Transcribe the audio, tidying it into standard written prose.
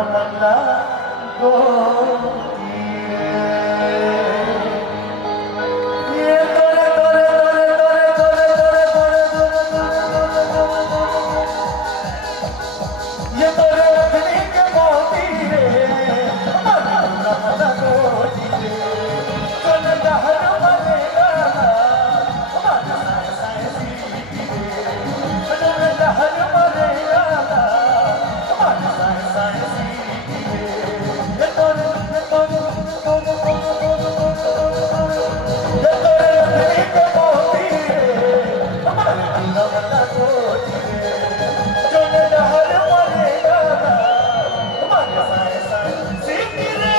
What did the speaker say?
तमन्ना होती है। ये तोरे तोरे तोरे तोरे तोरे तोरे तोरे तोरे तोरे तोरे ये तोरे रखने के मोती रे तमन्ना होती है। चल दहर मरेगा हमारे साए साए सीती है। चल दहर मरेगा हमारे साए साए सीती है। ये तोरे तोरे तोरे तोरे तोरे ये तोरे रखने के मोती रे हमारे तमन्ना होती है। चल दहर मरेगा हमारे साए साए सीती है।